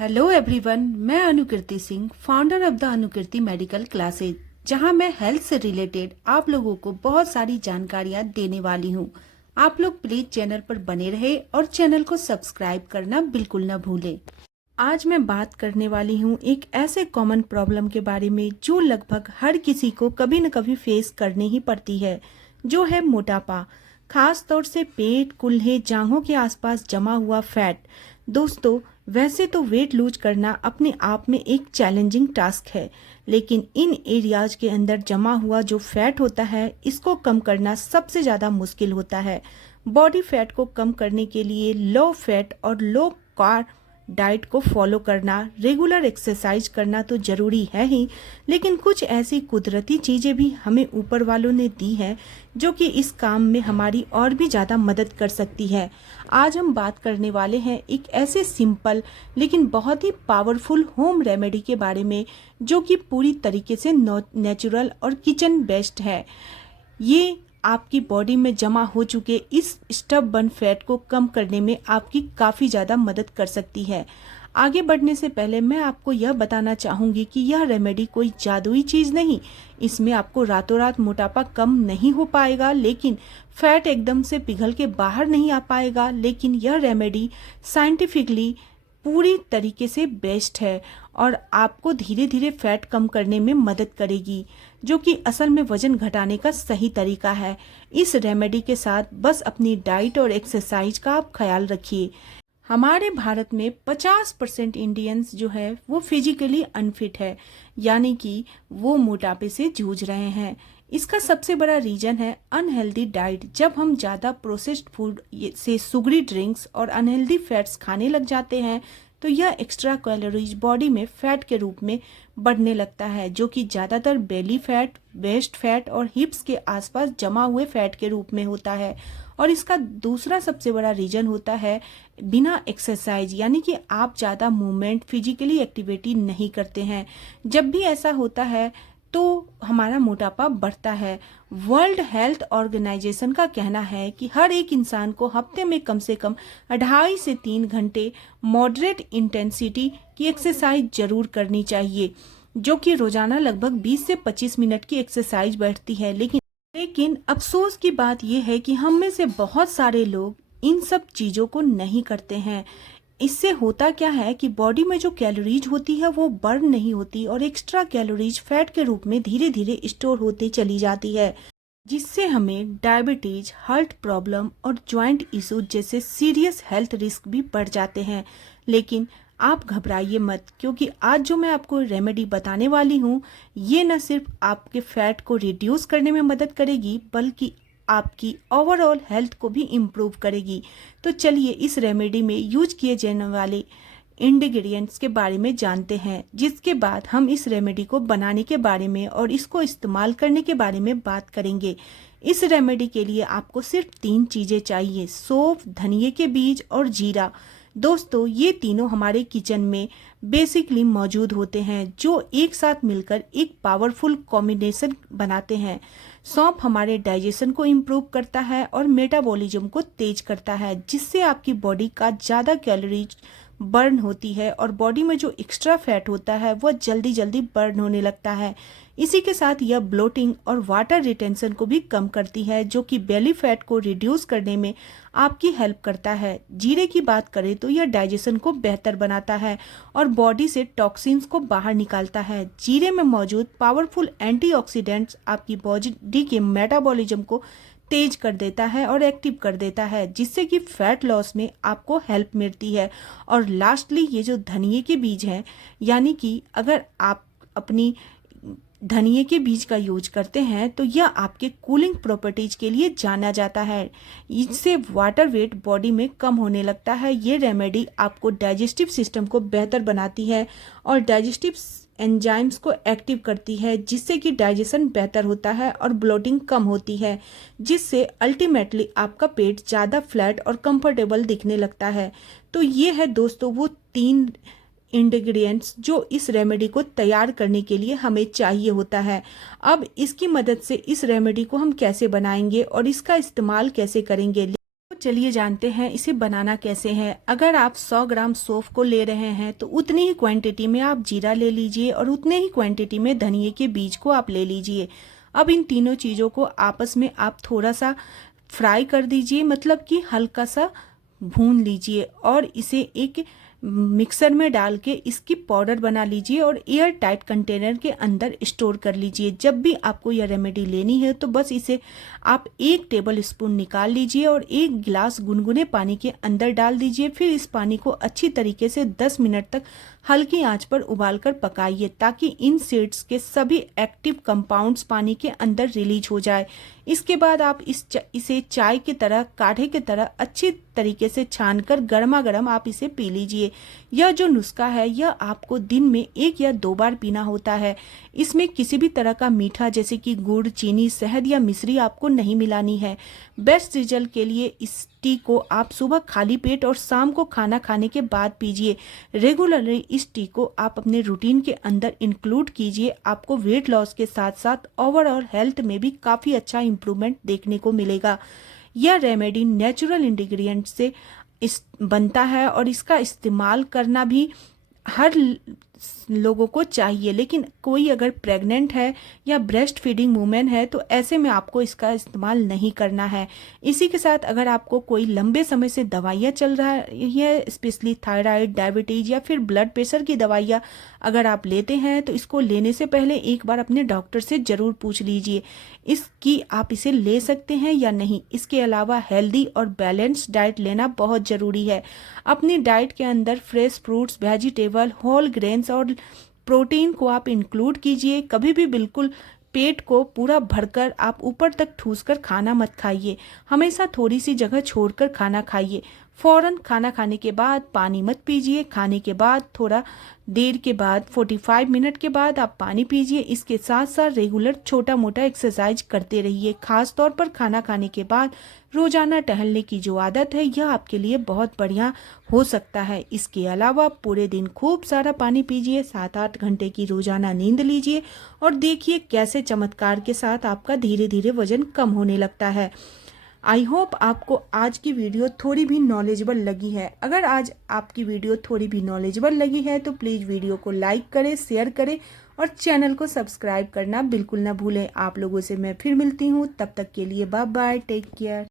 Hello everyone, मैं Anukriti Singh, founder of the Anukriti medical classes, जहां मैं हेल्थ से रिलेटेड आप लोगों को बहुत सारी जानकारियां देने वाली हूं। आप लोग प्लीज चैनल पर बने रहे और चैनल को सब्सक्राइब करना बिल्कुल न भूलें। आज मैं बात करने वाली हूं एक ऐसे कॉमन प्रॉब्लम के बारे में जो लगभग हर किसी को कभी न कभी फेस करनी ही पड़ती है, जो है मोटापा। खास तौर से पेट, कूल्हे, जांघों के आसपास जमा हुआ फैट। दोस्तों, वैसे तो वेट लूज करना अपने आप में एक चैलेंजिंग टास्क है, लेकिन इन एरियाज के अंदर जमा हुआ जो फैट होता है, इसको कम करना सबसे ज़्यादा मुश्किल होता है। बॉडी फैट को कम करने के लिए लो फैट और लो कार्ब डाइट को फॉलो करना, रेगुलर एक्सरसाइज करना तो ज़रूरी है ही, लेकिन कुछ ऐसी कुदरती चीज़ें भी हमें ऊपर वालों ने दी हैं जो कि इस काम में हमारी और भी ज़्यादा मदद कर सकती है। आज हम बात करने वाले हैं एक ऐसे सिंपल लेकिन बहुत ही पावरफुल होम रेमेडी के बारे में, जो कि पूरी तरीके से नेचुरल और किचन बेस्ड है। ये आपकी बॉडी में जमा हो चुके इस स्टबबर्न फैट को कम करने में आपकी काफ़ी ज़्यादा मदद कर सकती है। आगे बढ़ने से पहले मैं आपको यह बताना चाहूँगी कि यह रेमेडी कोई जादुई चीज़ नहीं। इसमें आपको रातों रात मोटापा कम नहीं हो पाएगा, लेकिन फैट एकदम से पिघल के बाहर नहीं आ पाएगा। लेकिन यह रेमेडी साइंटिफिकली पूरी तरीके से बेस्ट है और आपको धीरे धीरे फैट कम करने में मदद करेगी, जो कि असल में वजन घटाने का सही तरीका है। इस रेमेडी के साथ बस अपनी डाइट और एक्सरसाइज का आप ख्याल रखिए। हमारे भारत में 50% इंडियंस जो है वो फिजिकली अनफिट है, यानी कि वो मोटापे से जूझ रहे हैं। इसका सबसे बड़ा रीजन है अनहेल्दी डाइट। जब हम ज़्यादा प्रोसेस्ड फूड से शुगरी ड्रिंक्स और अनहेल्दी फैट्स खाने लग जाते हैं, तो यह एक्स्ट्रा कैलोरीज बॉडी में फैट के रूप में बढ़ने लगता है, जो कि ज़्यादातर बेली फैट, वेस्ट फैट और हिप्स के आसपास जमा हुए फैट के रूप में होता है। और इसका दूसरा सबसे बड़ा रीजन होता है बिना एक्सरसाइज, यानी कि आप ज़्यादा मूवमेंट, फिजिकली एक्टिविटी नहीं करते हैं। जब भी ऐसा होता है तो हमारा मोटापा बढ़ता है। वर्ल्ड हेल्थ ऑर्गेनाइजेशन का कहना है कि हर एक इंसान को हफ्ते में कम से कम 2.5 से 3 घंटे मॉडरेट इंटेंसिटी की एक्सरसाइज जरूर करनी चाहिए, जो कि रोजाना लगभग 20 से 25 मिनट की एक्सरसाइज बैठती है। लेकिन अफसोस की बात यह है कि हम में से बहुत सारे लोग इन सब चीज़ों को नहीं करते हैं। इससे होता क्या है कि बॉडी में जो कैलोरीज होती है वो बर्न नहीं होती और एक्स्ट्रा कैलोरीज फैट के रूप में धीरे धीरे स्टोर होती चली जाती है, जिससे हमें डायबिटीज, हार्ट प्रॉब्लम और जॉइंट इशूज जैसे सीरियस हेल्थ रिस्क भी बढ़ जाते हैं। लेकिन आप घबराइए मत, क्योंकि आज जो मैं आपको रेमेडी बताने वाली हूँ, ये न सिर्फ आपके फैट को रिड्यूस करने में मदद करेगी, बल्कि आपकी ओवरऑल हेल्थ को भी इम्प्रूव करेगी। तो चलिए इस रेमेडी में यूज किए जाने वाले इंग्रेडिएंट्स के बारे में जानते हैं, जिसके बाद हम इस रेमेडी को बनाने के बारे में और इसको इस्तेमाल करने के बारे में बात करेंगे। इस रेमेडी के लिए आपको सिर्फ 3 चीज़ें चाहिए: सौंफ, धनिए के बीज और जीरा। दोस्तों, ये तीनों हमारे किचन में बेसिकली मौजूद होते हैं, जो एक साथ मिलकर एक पावरफुल कॉम्बिनेशन बनाते हैं। सौंफ हमारे डाइजेशन को इम्प्रूव करता है और मेटाबॉलिज्म को तेज करता है, जिससे आपकी बॉडी का ज़्यादा कैलोरीज बर्न होती है और बॉडी में जो एक्स्ट्रा फैट होता है वह जल्दी जल्दी बर्न होने लगता है। इसी के साथ यह ब्लोटिंग और वाटर रिटेंशन को भी कम करती है, जो कि बेली फैट को रिड्यूस करने में आपकी हेल्प करता है। जीरे की बात करें तो यह डाइजेशन को बेहतर बनाता है और बॉडी से टॉक्सिन्स को बाहर निकालता है। जीरे में मौजूद पावरफुल एंटीऑक्सीडेंट्स आपकी बॉडी के मेटाबॉलिज्म को तेज कर देता है और एक्टिव कर देता है, जिससे कि फैट लॉस में आपको हेल्प मिलती है। और लास्टली ये जो धनिए के बीज हैं, यानी कि अगर आप अपनी धनिए के बीज का यूज करते हैं तो यह आपके कूलिंग प्रॉपर्टीज के लिए जाना जाता है। इससे वाटर वेट बॉडी में कम होने लगता है। ये रेमेडी आपको डाइजेस्टिव सिस्टम को बेहतर बनाती है और डाइजेस्टिव एंजाइम्स को एक्टिव करती है, जिससे कि डाइजेशन बेहतर होता है और ब्लोटिंग कम होती है, जिससे अल्टीमेटली आपका पेट ज़्यादा फ्लैट और कंफर्टेबल दिखने लगता है। तो ये है दोस्तों वो 3 इंग्रेडिएंट्स जो इस रेमेडी को तैयार करने के लिए हमें चाहिए होता है। अब इसकी मदद से इस रेमेडी को हम कैसे बनाएंगे और इसका इस्तेमाल कैसे करेंगे, चलिए जानते हैं इसे बनाना कैसे है। अगर आप 100 ग्राम सौंफ को ले रहे हैं तो उतनी ही क्वांटिटी में आप जीरा ले लीजिए और उतने ही क्वांटिटी में धनिए के बीज को आप ले लीजिए। अब इन तीनों चीज़ों को आपस में आप थोड़ा सा फ्राई कर दीजिए, मतलब कि हल्का सा भून लीजिए और इसे एक मिक्सर में डाल के इसकी पाउडर बना लीजिए और एयर टाइट कंटेनर के अंदर स्टोर कर लीजिए। जब भी आपको यह रेमेडी लेनी है तो बस इसे आप 1 टेबल स्पून निकाल लीजिए और 1 गिलास गुनगुने पानी के अंदर डाल दीजिए। फिर इस पानी को अच्छी तरीके से 10 मिनट तक हल्की आंच पर उबालकर पकाइए ताकि इन सीड्स के सभी एक्टिव कंपाउंड्स पानी के अंदर रिलीज हो जाए। इसके बाद आप इसे चाय की तरह, काढ़े की तरह अच्छी तरीके से छानकर गर्मा गर्म आप इसे पी लीजिए। यह जो नुस्खा है यह आपको दिन में 1 या 2 बार पीना होता है। इसमें किसी भी तरह का मीठा जैसे कि गुड़, चीनी, शहद या मिश्री आपको नहीं मिलानी है। बेस्ट रिजल्ट के लिए इस टी को आप सुबह खाली पेट और शाम को खाना खाने के बाद पीजिए। रेगुलरली इस टी को आप अपने रूटीन के अंदर इंक्लूड कीजिए। आपको वेट लॉस के साथ साथ ओवरऑल हेल्थ में भी काफ़ी अच्छा इम्प्रूवमेंट देखने को मिलेगा। यह रेमेडी नेचुरल इंग्रेडिएंट से बनता है और इसका इस्तेमाल करना भी हर लोगों को चाहिए, लेकिन कोई अगर प्रेग्नेंट है या ब्रेस्ट फीडिंग वुमेन है तो ऐसे में आपको इसका इस्तेमाल नहीं करना है। इसी के साथ अगर आपको कोई लंबे समय से दवाइयाँ चल रहा है, स्पेशली थायराइड, डायबिटीज या फिर ब्लड प्रेशर की दवाइयाँ अगर आप लेते हैं तो इसको लेने से पहले एक बार अपने डॉक्टर से ज़रूर पूछ लीजिए इसकी आप इसे ले सकते हैं या नहीं। इसके अलावा हेल्दी और बैलेंस्ड डाइट लेना बहुत ज़रूरी है। अपनी डाइट के अंदर fresh fruits, vegetable, whole grains और प्रोटीन को आप इंक्लूड कीजिए। कभी भी बिल्कुल पेट को पूरा भरकर आप ऊपर तक ठूस कर खाना मत खाइए। हमेशा थोड़ी सी जगह छोड़कर खाना खाइए। फौरन खाना खाने के बाद पानी मत पीजिए। खाने के बाद थोड़ा देर के बाद 45 मिनट के बाद आप पानी पीजिए। इसके साथ साथ रेगुलर छोटा मोटा एक्सरसाइज करते रहिए। खास तौर पर खाना खाने के बाद रोजाना टहलने की जो आदत है यह आपके लिए बहुत बढ़िया हो सकता है। इसके अलावा पूरे दिन खूब सारा पानी पीजिए, 7-8 घंटे की रोजाना नींद लीजिए और देखिए कैसे चमत्कार के साथ आपका धीरे धीरे वजन कम होने लगता है। आई होप आपको आज की वीडियो थोड़ी भी नॉलेजेबल लगी है। अगर आज आपकी वीडियो थोड़ी भी नॉलेजेबल लगी है तो प्लीज़ वीडियो को लाइक करें, शेयर करें और चैनल को सब्सक्राइब करना बिल्कुल ना भूलें। आप लोगों से मैं फिर मिलती हूँ, तब तक के लिए बाय बाय, टेक केयर।